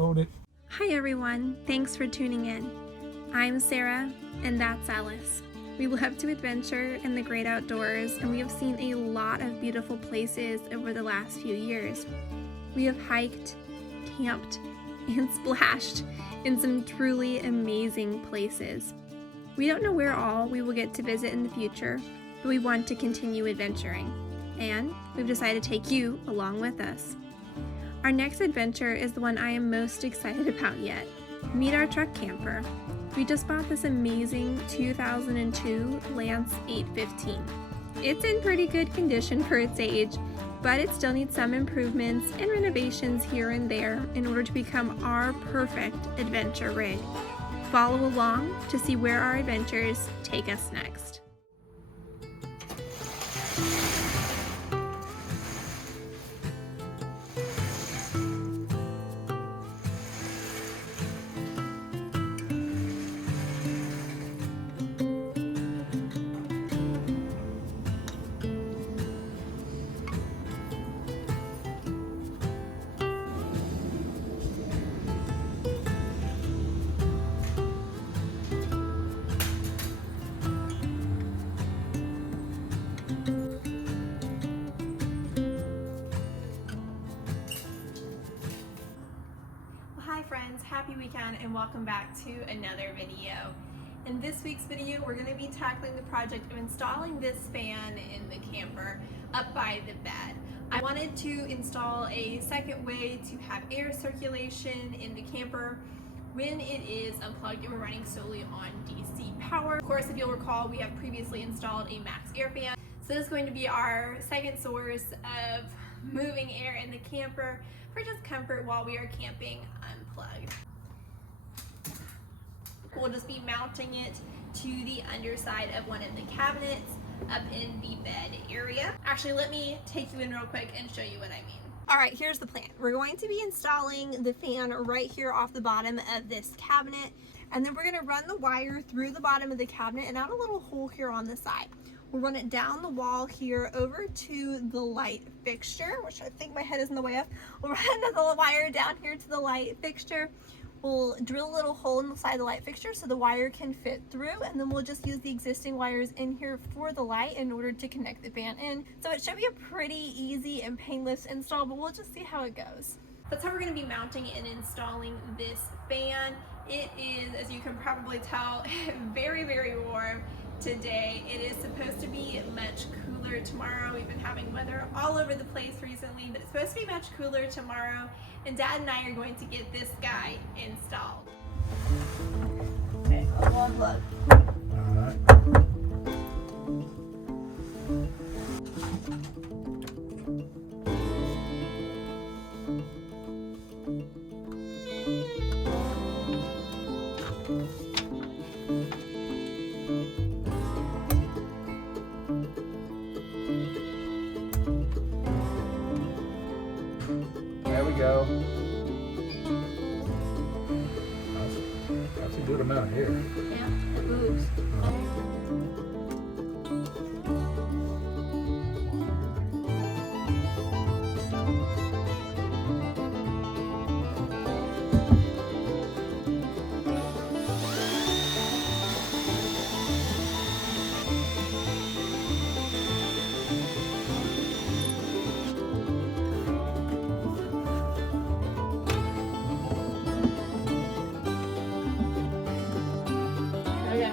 Hold it. Hi everyone, thanks for tuning in. I'm Sarah, and that's Ellis. We love to adventure in the great outdoors, and we have seen a lot of beautiful places over the last few years. We have hiked, camped, and splashed in some truly amazing places. We don't know where all we will get to visit in the future, but we want to continue adventuring, and we've decided to take you along with us. Our next adventure is the one I am most excited about yet. Meet our truck camper. We just bought this amazing 2002 Lance 815. It's in pretty good condition for its age, but it still needs some improvements and renovations here and there in order to become our perfect adventure rig. Follow along to see where our adventures take us next. Hi friends, happy weekend and welcome back to another video. In this week's video, we're going to be tackling the project of installing this fan in the camper up by the bed. I wanted to install a second way to have air circulation in the camper when it is unplugged and we're running solely on DC power. Of course, if you'll recall, we have previously installed a max air fan. So this is going to be our second source of moving air in the camper for just comfort while we are camping unplugged. We'll just be mounting it to the underside of one of the cabinets up in the bed area. Actually, let me take you in real quick and show you what I mean. All right, here's the plan. We're going to be installing the fan right here off the bottom of this cabinet, and then we're gonna run the wire through the bottom of the cabinet and out a little hole here on the side. We'll run it down the wall here over to the light fixture, which I think my head is in the way of. We'll run the wire down here to the light fixture. We'll drill a little hole in the side of the light fixture so the wire can fit through, and then we'll just use the existing wires in here for the light in order to connect the fan in. So it should be a pretty easy and painless install, but we'll just see how it goes. That's how we're going to be mounting and installing this fan. It is, as you can probably tell, very, very warm today. It is supposed to be much cooler tomorrow. We've been having weather all over the place recently, but it's supposed to be much cooler tomorrow, and Dad and I are going to get this guy installed. Okay, a long look. Alright. There we go. That's a good amount here. Yeah, it moves. Okay.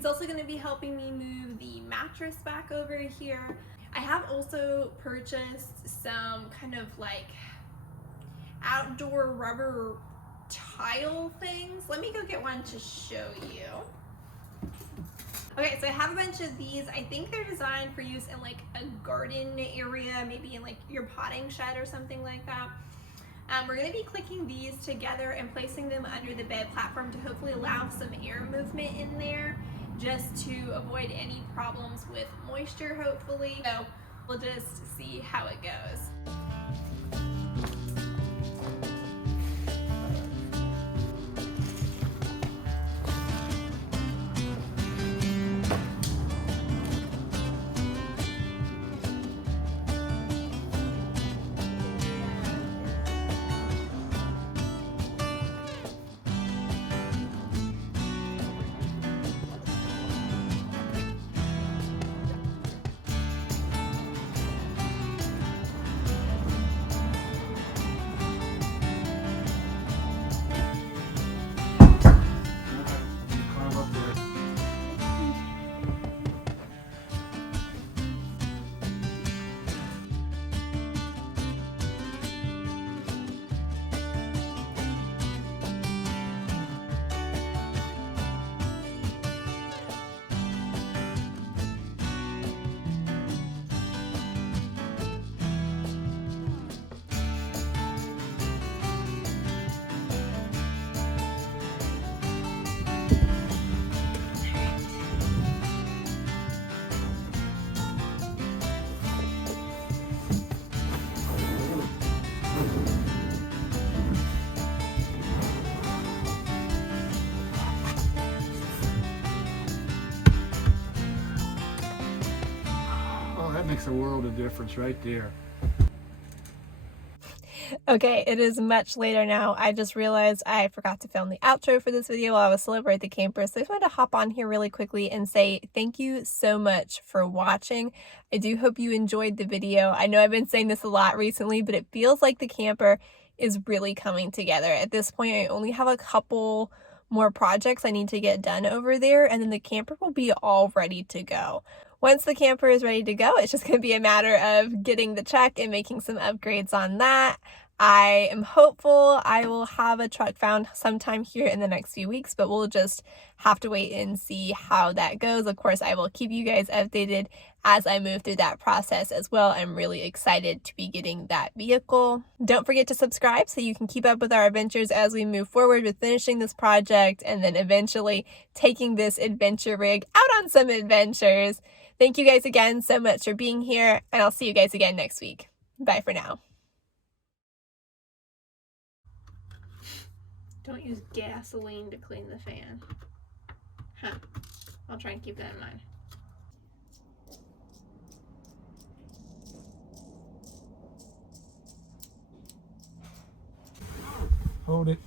He's also going to be helping me move the mattress back over here. I have also purchased some kind of like outdoor rubber tile things. Let me go get one to show you. Okay, so I have a bunch of these. I think they're designed for use in like a garden area, maybe in like your potting shed or something like that. We're going to be clicking these together and placing them under the bed platform to hopefully allow some air movement in there, just to avoid any problems with moisture, hopefully. So we'll just see how it goes. Climb up there. Oh, that makes a world of difference right there. Okay, it is much later now. I just realized I forgot to film the outro for this video while I was still over at the camper. So I just wanted to hop on here really quickly and say thank you so much for watching. I do hope you enjoyed the video. I know I've been saying this a lot recently, but it feels like the camper is really coming together. At this point, I only have a couple more projects I need to get done over there, and then the camper will be all ready to go. Once the camper is ready to go, it's just going to be a matter of getting the truck and making some upgrades on that. I am hopeful I will have a truck found sometime here in the next few weeks, but we'll just have to wait and see how that goes. Of course, I will keep you guys updated as I move through that process as well. I'm really excited to be getting that vehicle. Don't forget to subscribe so you can keep up with our adventures as we move forward with finishing this project and then eventually taking this adventure rig out on some adventures. Thank you guys again so much for being here, and I'll see you guys again next week. Bye for now. Don't use gasoline to clean the fan. Huh. I'll try and keep that in mind. Hold it.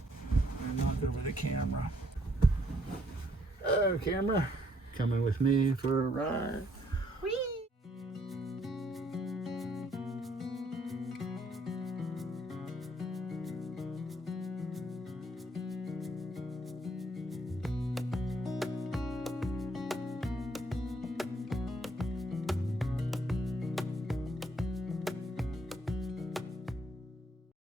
And knock over the camera. Oh, camera. Coming with me for a ride.